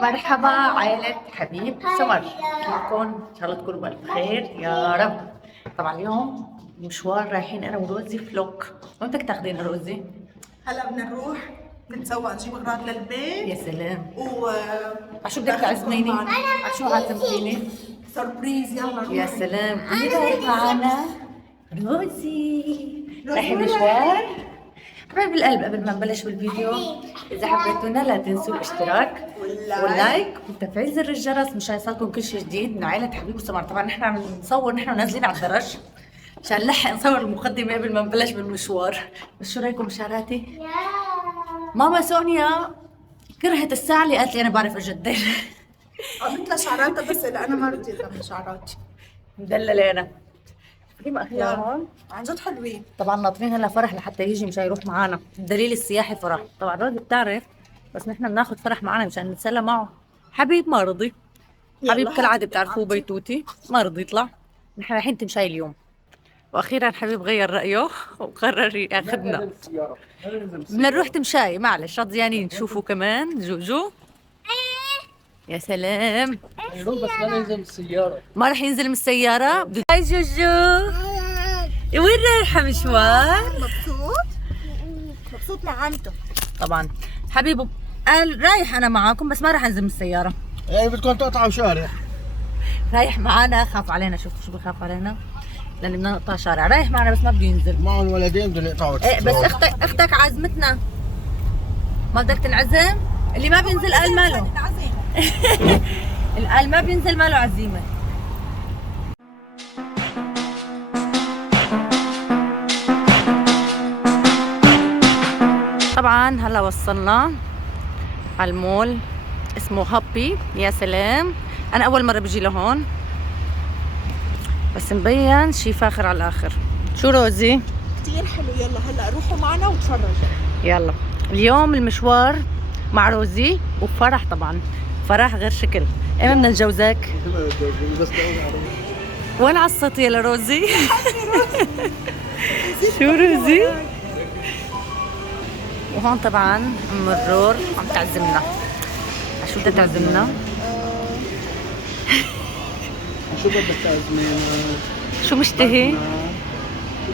مرحبا عائلة حبيب سمر، كيفكم؟ إن شاء الله تكونوا بألف خير يا رب. طبعا اليوم مشوار رايحين أنا وروزي فلوك. وين بدك تاخذينا روزي؟ هلا بدنا نروح نتسوق نجيب اغراض للبيت. يا سلام. عشو بدك باخذكم تعزميني؟ معنا. عشو عزمتيني؟ سربريز، يلا يا روحي. سلام. مين رايح معنا؟ روزي. رايحين مشوار؟ حبايب القلب، قبل ما نبلش بالفيديو إذا حبيتونا لا تنسوا الاشتراك واللايك وتفعيل زر الجرس مشان يصلكم كل شيء جديد من عائلة حبيب وسمر. طبعا نحن عم نصور نحن نازلين على الدرج مشان نلحق نصور المقدمة قبل ما نبلش بالمشوار. بس شو رايكم شعراتي؟ ماما سونيا كرهت الساعة اللي قالت لي أنا بعرف أجدل. قضيت لشعراتها بس لا انا ما رضيت من شعراتي. مدللة أنا. كريم أخيرا عن جد حلوين. طبعا ناطرين هلا فرح لحتى يجي مشان يروح معنا. الدليل السياحي فرح. طبعا راضي بتعرف بس نحن بناخذ فرح معنا مشان نتسلى معه. حبيب ما رضي. حبيب كالعاده بتعرفوه بيتوتي ما رضي يطلع. نحن رايحين تمشاي اليوم. واخيرا حبيب غير رايه وقرر ياخذنا. بدنا نروح تمشاي معلش رضيانين نشوفه كمان. جوجو يا سلام. بس ما ننزل من السيارة. ما راح ينزل من السيارة. هاي جوجو وين رايحة مشوار؟ مبسوط مع عمته. طبعا حبيبه قال رايح انا معاكم بس ما راح انزل من السياره. يعني بدكم تقطعوا شارع. رايح معنا خاف علينا. شوفوا شو بخاف علينا لان بدنا نقطع شارع. رايح معنا بس ما بده ينزل. معهم ولدين بدهم يقطعوا. ايه بس اختك عزمتنا ما بدك تنعزم. اللي ما بينزل قال ماله. قال ما بينزل ماله عزيمه. طبعا هلا وصلنا على المول اسمه هابي. يا سلام انا اول مره بجي لهون بس مبين شي فاخر على الاخر. شو روزي؟ كثير حلو. يلا هلا روحوا معنا وتفرجوا. يلا اليوم المشوار مع روزي وفرح. طبعا فرح غير شكل. ايمتى بدنا نتجوزك؟ وين عصتي يا لروزي؟ شو روزي؟ وهون طبعا ام الرور عم تعزمنا. شو بدها تعزمنا؟ شو بدك تعزمين؟ شو مشتهي؟ شو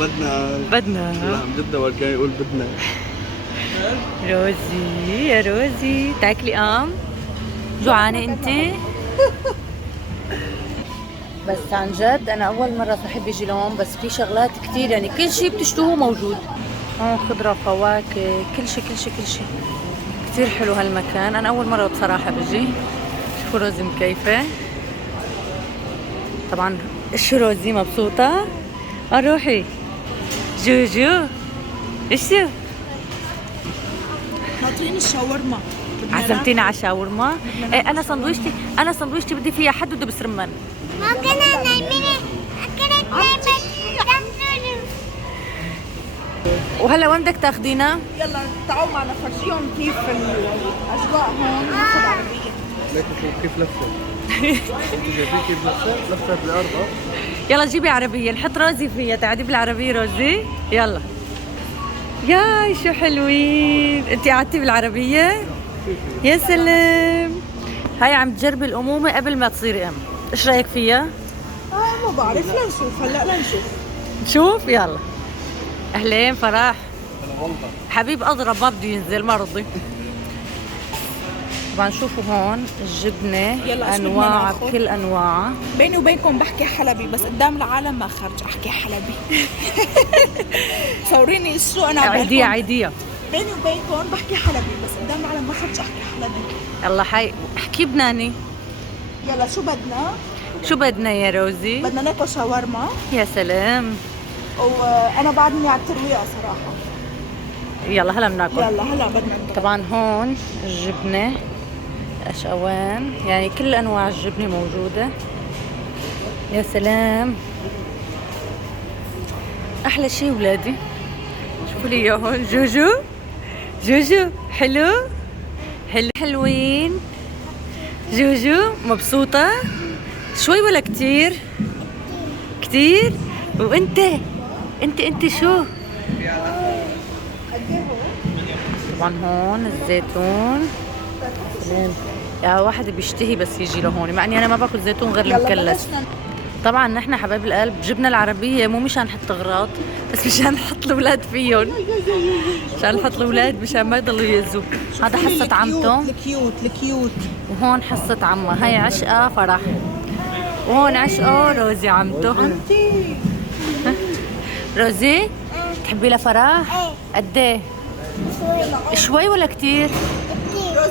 بدنا؟ بدنا لا عن جد اول كان يقول بدنا. روزي يا روزي تاكلي جوعانة انت؟ بس عن جد انا اول مرة صاحب يجي لهون بس في شغلات كتير يعني كل شيء بتشتهوه موجود. هون خضرة فواكه كل شيء كل شيء كل شيء. كتير حلو هالمكان. انا اول مرة بصراحة بجي. شوفوا روزي مكيفة. طبعا شو روزي مبسوطة؟ روحي جوجو شو؟ ناطرين الشاورما. عزمتينا على شاورما؟ ايه انا سندويشتي بدي فيها حد ودبس رمان. ما كنا نايمين كانت نايمة. وهلا وين بدك تاخذينا؟ يلا تعالوا معنا فرجيهم كيف الاجواء هون. ناخذ عربية. ليك شوف كيف لفت. انت شايفين كيف لفت بالارض. يلا جيبي عربية نحط روزي فيها. تعالي بالعربية روزي يلا. ياي شو حلوين. انتي قعدتي بالعربية؟ يا سلام. هاي عم تجربي الأمومة قبل ما تصيري أم. ايش رأيك فيها؟ ما بعرف. لنشوف هلا لنشوف. نشوف يلا. أهلين فرح. حبيب أضرب ما بده ينزل ما رضي. طبعا شوفوا هون الجبنة يلا أنواع بكل أنواع. بيني وبينكم بحكي حلبي بس قدام العالم ما خرج احكي حلبي. صوريني شو انا عيدية عيدية. بيني وبينكم بحكي حلبي بس قدام العالم ما خرج احكي حلبي. يلا حي احكي بناني. يلا شو بدنا؟ شو بدنا يا روزي؟ بدنا ناكل شاورما. يا سلام. وانا بعدني على الترويع صراحه. يلا هلا بناكل. يلا هلا بدنا ناكل. طبعا هون الجبنة أشقوان يعني كل أنواع الجبنة موجودة. يا سلام. أحلى شي ولادي. شوفوا لي إياهم. جوجو جوجو حلو حلوين. جوجو مبسوطة شوي ولا كتير؟ كتير. وانت شو؟ طبعا هون الزيتون. سلام. يا واحد بيشتهي بس يجي لهون، مع اني انا ما باكل زيتون غير المكلس. طبعا نحن حبايب القلب جبنا العربيه مو مشان نحط اغراض، بس مشان نحط الاولاد فيهم، مشان نحط الاولاد مشان ما يضلوا يأذوا. هذا حصه عمته، الكيوت. وهون حصه عمها. هاي عشقه فرح، وهون عشقه روزي عمته. روزي تحبي لها فرح؟ قد ايه؟ شوي ولا كتير؟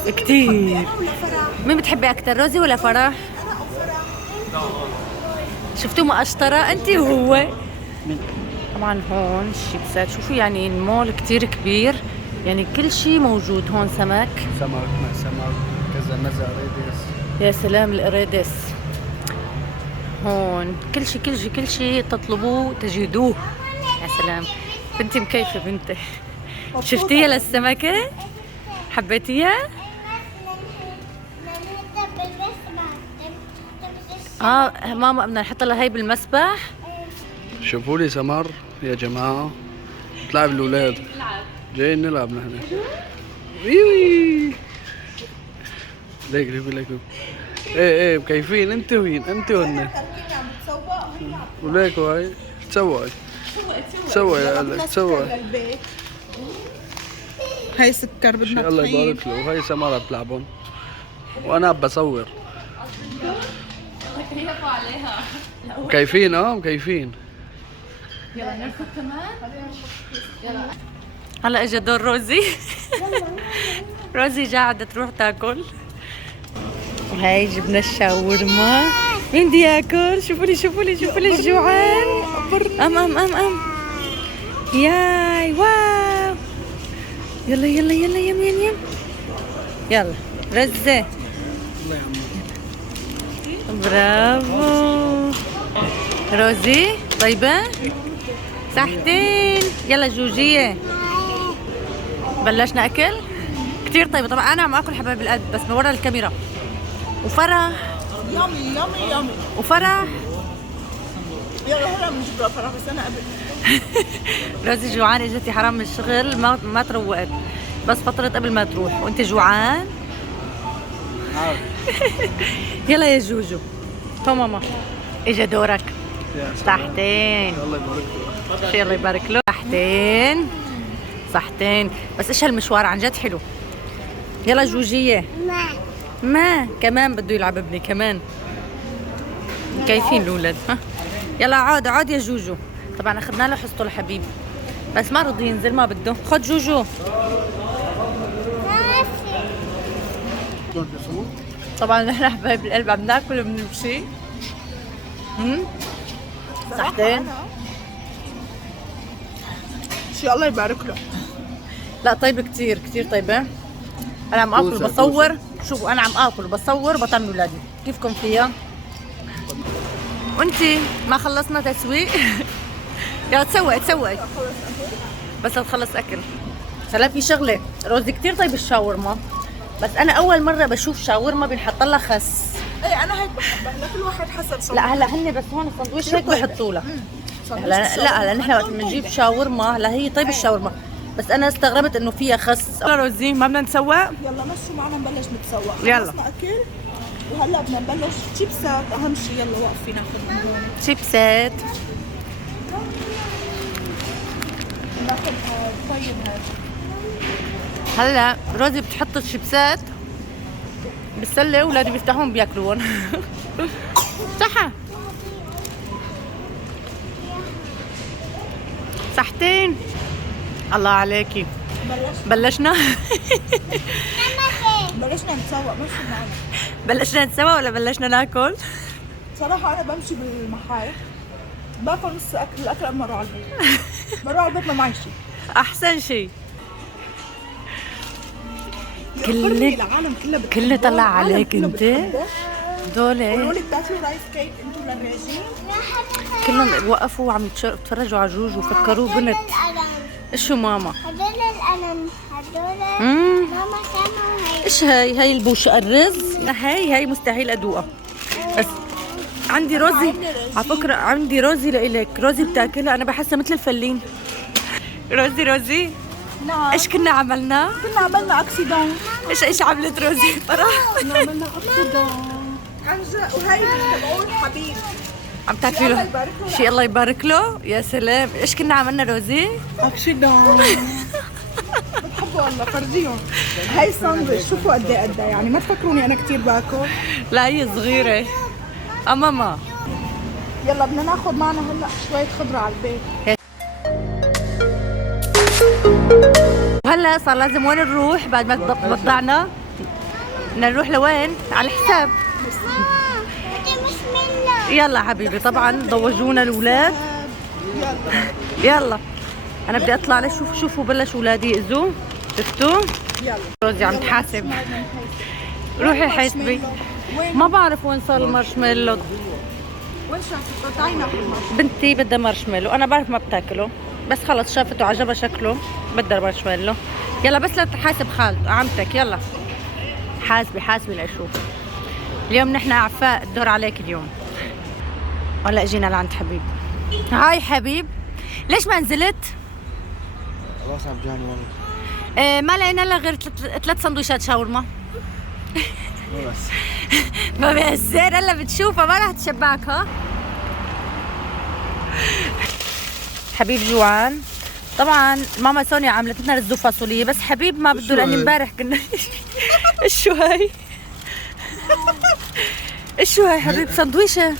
كتير. مين بتحبي اكثر، روزي ولا فرح؟ شفتوا مقشطرة انت وهو. طبعا هون الشيبسات، شوفوا يعني المول كتير كبير، يعني كل شيء موجود هون. سمك، سمك مع سمك كذا مزة ريدس. يا سلام القريدس. هون كل شيء كل شيء كل شيء تطلبوه تجدوه. يا سلام. بنتي مكيفة بنتي. شفتيها للسمكة؟ حبيتيها؟ ماما بدنا نحط لها هي بالمسبح. شوفوا لي سمر يا جماعة، تلعب الأولاد، جايين نلعب نحن. ويوي ليك ليك ايه مكيفين انت وين؟ انت وهن وليك هاي تسوي يا قلك تسوي. هاي سكر بدنا الله طحين. يبارك له. وهي سمرة بتلعبهم وانا بصور. مكيفين مكيفين. يلا نركض كمان. يلا هلا اجى دور روزي. روزي قاعدة تروح تاكل. وهي جبنا الشاورما. مين بدي ياكل؟ شوفوا لي الجوعان. ام ياي واو. يلا يم يلا رزة. برافو روزي. طيبة صحتين. يلا جوجية بلشنا أكل كتير طيبة. طبعا أنا عم أكل حبايب القلب بس من ورا الكاميرا. وفرح يامي وفرح. يلا هلا بنجيب لها فرح بس انا قبل. روزي جوعانة، اجتي حرام من الشغل ما تروقت، بس فطرت قبل ما تروح. وانت جوعان؟ يلا يا جوجو. تو ماما اجا دورك. صحتين. الله يبارك له. الله يبارك له. صحتين. بس ايش هالمشوار عن جد حلو. يلا جوجية. ما كمان بده يلعب ابني كمان. كيفين الاولاد؟ ها يلا عاد يا جوجو. طبعا اخذنا له حصته الحبيب بس ما رضي ينزل، ما بده. خد جوجو. طبعا نحن حبايب القلب عم ناكل وبنمشي. صحتين. شي الله يبارك له. لا طيبة كتير طيبة. انا عم اكل بصور. شوفوا انا عم اكل بصور بطن ولادي. كيفكم فيها؟ وانتي ما خلصنا تسويق؟ يلا تسوقي بس تخلص اكل. سلام. في شغله روزي كتير طيب الشاورما، بس انا اول مره بشوف شاورما بنحط لها خس. ايه انا هيك بحبها. هلا كل واحد حسب شو. لا هلا هن بس هون السندويش هيك بحطوا لها. لا نحن وقت بنجيب شاورما هلا هي طيب الشاورما، بس انا استغربت انه فيها خس. يلا روزي ما بدنا نسوق. يلا مشوا معنا نبلش نتسوق. يلا. خلصنا اكل وهلا بدنا نبلش شيبسات. اهم شيء يلا وقفي ناخذ من هون. شيبسات. ناخذ طيب هذا. هلا روزي بتحط الشيبسات بالسله واولادي بيفتحون بياكلون. صح. صحتين. الله عليكي. بلشنا. بلشنا نتسوق. مشوا معنا. بلشنا نتسوق ولا بلشنا ناكل؟ صراحة أنا بمشي بالمحل باكل نص الأكل قبل ما أروح على البيت. بروح على البيت ما معي شيء. أحسن شيء. العالم كله طلع عليك أنت. دولي قولوا لي بتاكلوا رايس كيك أنتوا للرجيم؟ كلهم وقفوا وعم يتفرجوا على جوجو وفكروه بنت. شو ماما؟ هدول القلم هدول ماما كانوا ايش هي البوشة الرز؟ هي مستحيل ادوقها. بس عندي روزي على فكرة، عندي روزي لإلك. روزي بتاكلها انا بحسها مثل الفلين. روزي نعم. ايش كنا عملنا؟ كنا عملنا اكسيدون. ايش عملت روزي فرح؟ كنا عملنا اكسيدون عن جد. وهي تبعون حبيب عم تعرفي الله له يبارك له. شي الله يبارك له. يا سلام. ايش كنا عملنا روزي؟ اكسيدون. بتحبوا والله فرجيهم. هي ساندويتش شوفوا قد ايه يعني ما تفكروني انا كثير باكل. لا هي صغيرة. ماما يلا بدنا ناخذ معنا هلا شوية خضرة على البيت. وهلا صار لازم وين نروح بعد ما تبضعنا؟ بدنا نروح لوين؟ على الحساب. بسم الله. يلا حبيبي. طبعا ضوجونا الاولاد. يلا انا بدي اطلع لشوف. شوفوا بلشوا اولادي يأذوا. شفتوا؟ يلا روزي عم تحاسب. روحي حاسبي. ما بعرف وين صار المارشميلو. وين شافتوا؟ تعينا بنتي بدها مارشميلو. انا بعرف ما بتاكله بس خلص شافته عجبها شكله بدها مارشميلو. يلا بس لا تحاسب خالد عمتك. يلا حاسبي لاشوف. اليوم نحن اعفاء الدور عليك اليوم. ولا اجينا لعند حبيب. هاي حبيب ليش ما نزلت؟ خلاص عم جاني والله. ما لقينا الا غير 3 سندويشات شاورما. ما بس. ما بيصير. هلا بتشوفها ما رح تشبعك. ها حبيب جوعان. طبعا ماما سونيا عملت لنا رز وفاصوليه بس حبيب ما بده لاني امبارح كنا ايش شو هاي؟ ايش شو هاي حبيب؟ سندويشه.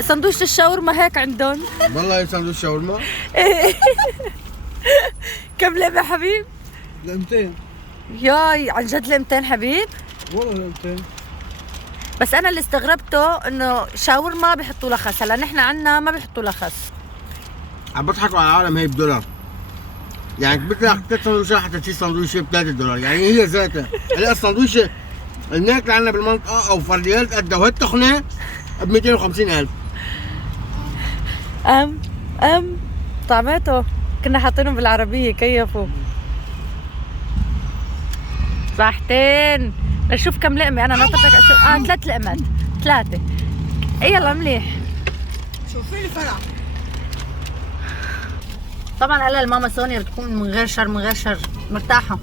سندويشه الشاورما هيك عندهم. والله ساندويتش شاورما كم لعبه حبيب؟ ل 200. ياي عن جد 200 حبيب. والله ل 200. بس انا اللي استغربته انه شاورما بيحطوا لها خس. هلا نحن عنا ما بيحطوا لها خس. عم بضحكوا على العالم. هي بدولار يعني بتلاقي 3 سندويشات حتى شي سندويشه ب $3 يعني هي ذاتها. هلا السندويشه الماكله عندنا بالمنطقه او فرديات قدها وهي التخنه ب 250,000. طعمته كنا حاطينهم بالعربيه كيفوا. صحتين. لشوف كم لقمه. انا ناطرتك اشوف. 3 لقمات. 3. يلا مليح. شوفي لي فرح. طبعا هلا الماما سونيا بتكون من غير شر مرتاحه.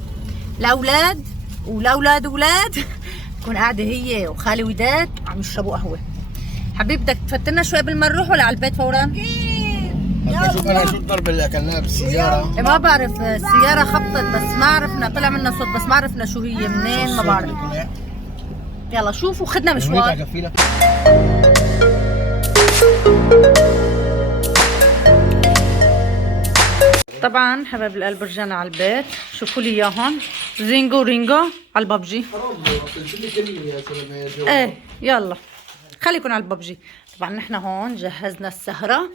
الاولاد اولاد تكون قاعده هي وخالي وداد عم يشربوا قهوه. حبيب بدك تفتنا شوي قبل ما نروح ولا على البيت فورا؟ بدي اشوف انا شو الضربه اللي اكلناها بالسياره. ما بعرف. السياره خبطت بس ما عرفنا. طلع منها صوت بس ما عرفنا شو هي منين. ما بعرف. يلا شوفوا خدنا مشوار. طبعا حبايب القلب رجعنا على البيت. شوفوا لي اياهم زينجو رينجو على الببجي. ايه يلا خليكن على الببجي. طبعا نحن هون جهزنا السهرة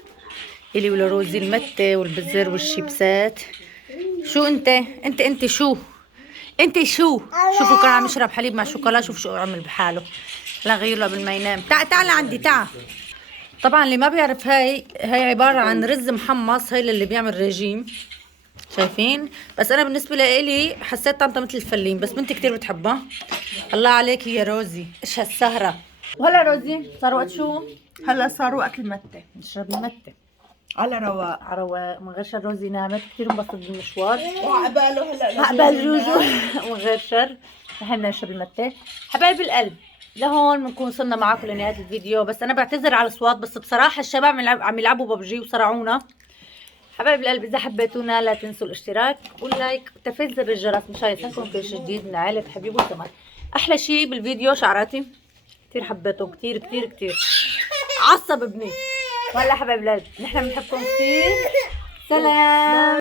الي ولروزي المتة والبزر والشيبسات. شو انت شو شوفوا كان عم يشرب حليب مع شوكولا. شوف شو عمل بحاله. لا غير له قبل ما ينام. تعال عندي تعال. طبعا اللي ما بيعرف هاي عبارة عن رز محمص. هاي اللي بيعمل ريجيم شايفين. بس انا بالنسبة لإلي حسيت طعمتها مثل الفلين بس بنتي كتير بتحبها. الله عليك يا روزي. ايش هالسهرة. وهلا روزي صار وقت شو؟ هلا صار وقت المتة. نشرب المتة على رواق. على رواق. من غير شر روزي نامت كثير انبسطت بالمشوار. وعقباله هلا عقبال جوجو. من غير شر نحن بدنا نشرب المتة. حبايب القلب لهون بنكون وصلنا معاكم لنهاية الفيديو. بس انا بعتذر على الصوت بس بصراحة الشباب عم يلعبوا ببجي وصرعونا. حبايب القلب اذا حبيتونا لا تنسوا الاشتراك واللايك وتفعيل زر الجرس مشان يصلكم كل شيء جديد من عائلة حبيب وسمر. احلى شيء بالفيديو شعراتي كثير حبيته. كثير عصب ابني. والله حبايب القلب نحن بنحبكم كثير. سلام.